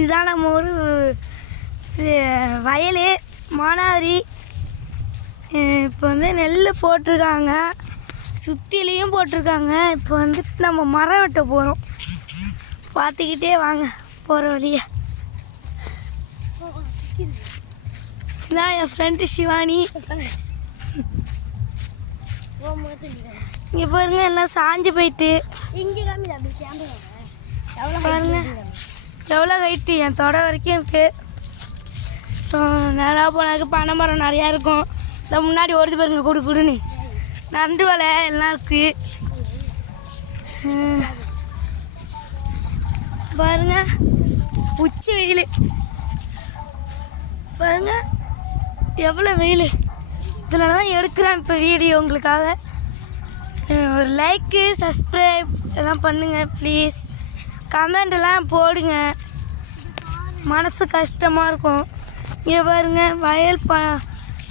இதுதான் நம்ம ஒரு வயல் மானாவரி. இப்போ வந்து நெல் போட்டிருக்காங்க, சுற்றிலையும் போட்டிருக்காங்க. இப்போ வந்துட்டு நம்ம மரம் வெட்ட போகிறோம். பார்த்துக்கிட்டே வாங்க போகிற வழியை. இதான் என் ஃப்ரெண்டு சிவானி. இங்கே பாருங்க எல்லாம் சாஞ்சு போயிட்டு பாருங்க எவ்வளோ ஹைட்டு என் தொட வரைக்கும் இருக்குது. நல்லா போனாக்க பனை மரம் நிறையா இருக்கும். இந்த முன்னாடி ஓடுது பாருங்க குடு குடுன்னு நண்டு வலை எல்லாம் இருக்குது. பாருங்க உச்சி வெயில் பாருங்க எவ்வளோ வெயில். இதில் தான் எடுக்கிறேன் இப்போ வீடியோ உங்களுக்காக. ஒரு லைக்கு சப்ஸ்கிரைப் எல்லாம் பண்ணுங்கள் ப்ளீஸ். கமெண்டெல்லாம் போடுங்க, மனசு கஷ்டமாக இருக்கும். இங்கே பாருங்க வயல்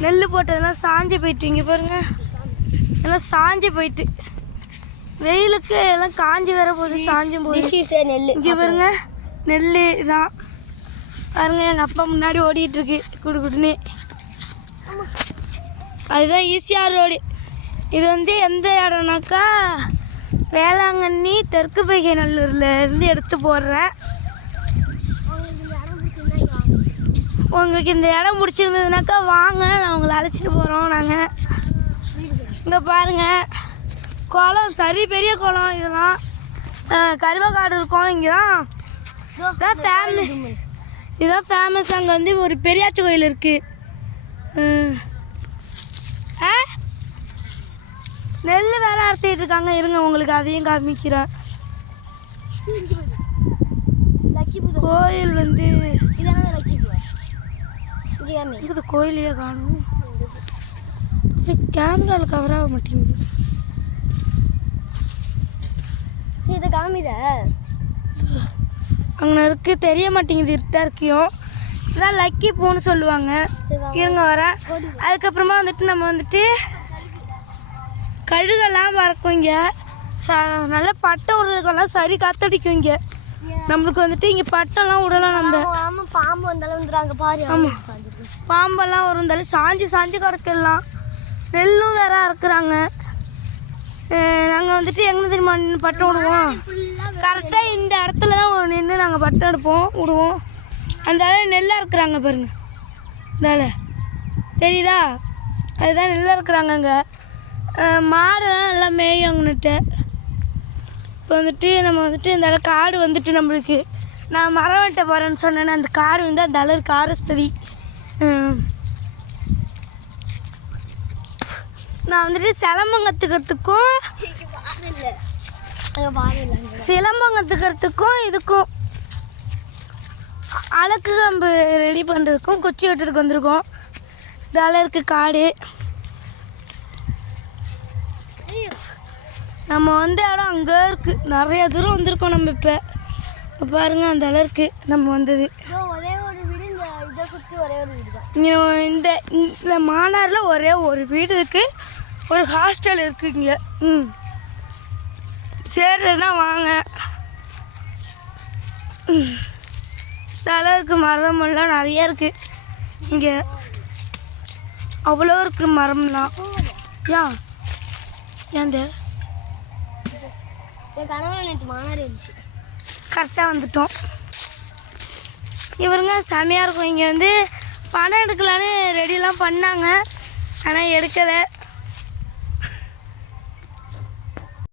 நெல் போட்டதெல்லாம் சாஞ்சு போயிட்டு. இங்கே பாருங்க எல்லாம் சாஞ்சு போயிட்டு, வெயிலுக்கு எல்லாம் காஞ்சி வர போகுது, சாஞ்சும் போகுது. நெல் இங்கே பாருங்க நெல் தான் பாருங்க. எங்கள் அப்பா முன்னாடி ஓடிட்டுருக்கு குடு குடுன்னு. அதுதான் ஈஸியாக ரோடு. இது வந்து எந்த இடம்னாக்கா வேளாங்கண்ணி தெற்கு பைகை நல்லூரில் இருந்து எடுத்து போடுறேன். உங்களுக்கு இந்த இடம் பிடிச்சிருந்ததுனாக்கா வாங்க, நான் உங்களை அழைச்சிட்டு போகிறோம். நாங்கள் இங்கே பாருங்கள் குளம், சரி பெரிய குளம். இதெல்லாம் கருவக்காடு இருக்கும். இங்கே தான் ஃபேமஸ், இதுதான் ஃபேமஸ். அங்கே வந்து ஒரு பெரியாச்சி கோயில் இருக்குது. நெல் வேற அறுத்துட்டு இருக்காங்க. இருங்க உங்களுக்கு அதையும் காமிக்கிறேன். கோயில் வந்து இது கோயிலையே காணும், கேமராவில் கவர் ஆக மாட்டேங்குது. அங்கே இருக்கு தெரிய மாட்டேங்குது, இருட்டாக இருக்கியும். இதான் லக்கி பூன்னு சொல்லுவாங்க. இருங்க வரேன். அதுக்கப்புறமா வந்துட்டு நம்ம வந்துட்டு கழுகெல்லாம் பறக்கும். இங்கே நல்லா பட்டம் விடுறதுக்கெல்லாம் சரி காத்தடிக்கும். இங்கே நம்மளுக்கு வந்துட்டு இங்கே பட்டம்லாம் விடலாம் நம்ம. பாம்பு வந்தாலும் வந்துடுறாங்க பாரு. ஆமாம், பாம்பெல்லாம் வரும். இருந்தாலும் சாஞ்சு சாஞ்சு கிடக்கலாம். நெல்லும் வேற அறுக்குறாங்க. நாங்கள் வந்துட்டு எங்கே தெரியுமா பட்டம் விடுவோம், கரெக்டாக இந்த இடத்துல தான் நின்று நாங்கள் பட்டம் எடுப்போம் விடுவோம். அந்த நெல் அறுக்குறாங்க பாருங்க, இந்த தெரியுதா? அதுதான் நெல் அறுக்குறாங்க. அங்கே மாடெல்லாம் நல்லா மேயங்கிட்டு. இப்போ வந்துட்டு நம்ம வந்துட்டு இந்த காடு வந்துட்டு நம்மளுக்கு, நான் மரம் வெட்ட போகிறேன்னு சொன்னேன்னு அந்த காடு வந்து அந்த அளவுக்கு ஆரஸ்பதி. நான் வந்துட்டு சிலம்பம் கற்றுக்கிறதுக்கும் இதுக்கும் அலக்கு கம்பு ரெடி பண்ணுறதுக்கும் குச்சி வெட்டுறதுக்கு வந்திருக்கோம். இதால் இருக்குது காடு. நம்ம வந்து இடம் அங்கே இருக்குது, நிறைய தூரம் வந்திருக்கோம் நம்ம. இப்போ பாருங்கள் அந்த அளவுக்கு நம்ம வந்தது. இந்த மானாரில் ஒரே ஒரு வீடு இருக்குது, ஒரு ஹாஸ்டல் இருக்குது இங்கே. சேர்றதுனா வாங்க. இந்த அளவுக்கு மரமெல்லாம் நிறைய இருக்குது இங்கே, அவ்வளோ இருக்குது மரம்லாம். ஏன் என் கனவுல நேற்று மானாரி இருந்துச்சு. கரெக்டாக வந்துட்டோம். இவருங்க செமையாக இருக்கும். இங்கே வந்து பணம் எடுக்கலான்னு ரெடியெலாம் பண்ணாங்க, ஆனால் எடுக்கலை.